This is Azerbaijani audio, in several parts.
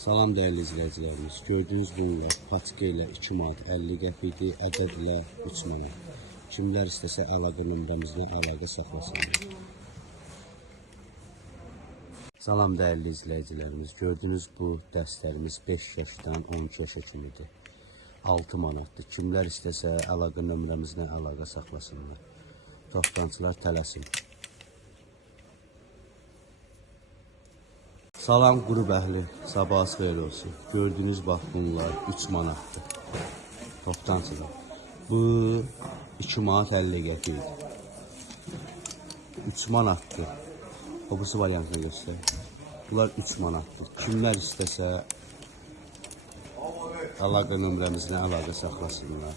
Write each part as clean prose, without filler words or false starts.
Salam değerli izleyicilerimiz. Gördüğünüz bunlar patika ile 2 manat 50 qəpikdir. Ədəd ilə 3 manat. Kimlər istəsə əlaqə nömrəmizlə əlaqə saxlasınlar. Salam değerli izleyicilerimiz. Gördüğünüz bu dərslərimiz 5 yaşdan 12 yaşa kimidir. 6 manatdır. Kimlər istəsə əlaqə nömrəmizlə əlaqə saxlasınlar. Toplantılar tələsin. Salam qrup əhli, sabahınız xeyir olsun. Gördüğünüz bax bunlar 3 manatdır. Toplantılar. Bu 2 manat 50 qəpikdir. 3 manatdır. Obusu variantını göster. Bunlar 3 manatdır. Kimlər istəsə əlaqə nömrəmizlə əlaqə saxlasınlar.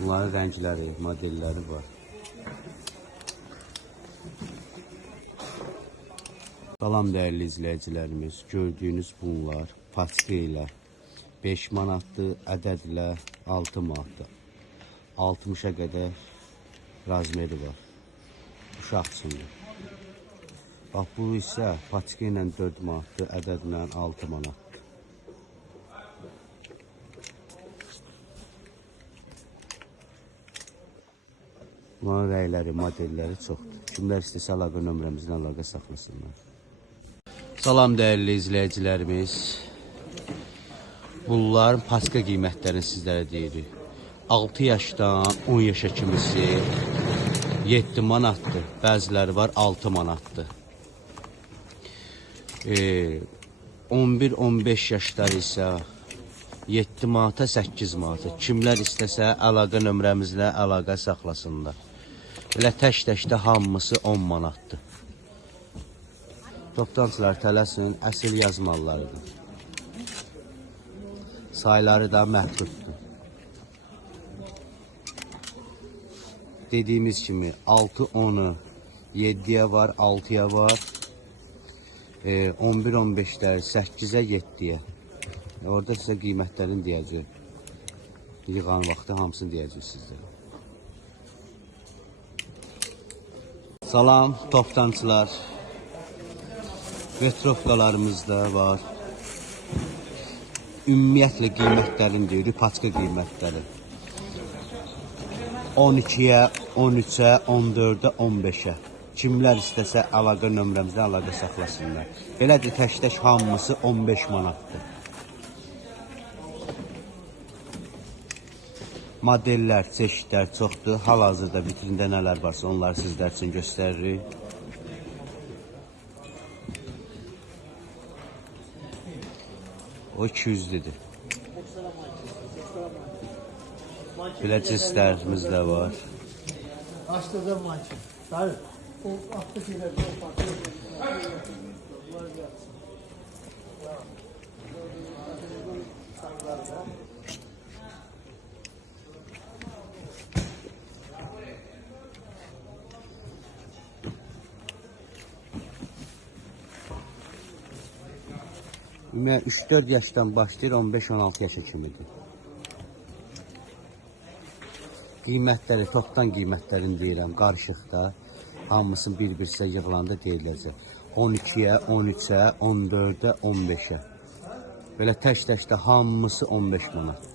Bunların rəngləri, modelləri var. Salam değerli izleyicilerimiz. Gördüğünüz bunlar patika ile 5 manatdır, ədəd ilə 6 manatdır. 60'a qədər razmeri var. Uşaq üçündür. Bax bu isə patika ilə 4 manatdır, ədəd ilə 6 manatdır. Bunların rəyləri, modelləri çoxdur. Kimlər istəsə əlaqə nömrəmizlə əlaqə saxlasınlar. Salam değerli izleyicilerimiz. Bunların patika qiymətlərini sizlərə deyirik. 6 yaşdan 10 yaşa kimisi 7 manatdır. Bəziləri var 6 manatdır. 11-15 yaşlar isə 7 manata 8 manata. Kimlər istəsə əlaqə nömrəmizlə əlaqə saxlasınlar. Belə tək-təkdə hamısı 10 manatdır. Toplantılar tələsin, əsl yazmalılarıdır. Sayıları da məhduddur. Dediğimiz kimi 6-10'u 7'ye var, 6'ya var. 11-15'ler 8'e 7'ye. Orada size qiymətlərini deyəcək. Yığan vaxtı hamısını deyəcək sizlərə. Salam toplantılar. Vetrovkalarımız da var. Ümumiyyətlə qiymətlərini deyirik, patika qiymətləri. 12'ye, 13'e, 14'e, 15'e. Kimlər istəsə əlaqə nömrəmizlə əlaqə saxlasınlar. Belədir, tək-tək hamısı 15 manatdır. Modeller, çeşidlər çoxdur. Hal-hazırda vitrində nələr varsa onları sizlər üçün göstəririk. O 200'lüdür. Belə cinslərimiz də var. Açtığım maçı. Tabii. O attı şeyler çok farklı. Ümumiyyətlə 3-4 yaşdan başlayır, 15-16 yaşa kimidir. Qiymətləri, topdan qiymətlərini deyirəm, qarışıqda. Hamısını bir-birsə yığılanda deyiləcək. 12'ye, 13'e, 14'e, 15'e. Belə tək-təkdə hamısı 15 manat.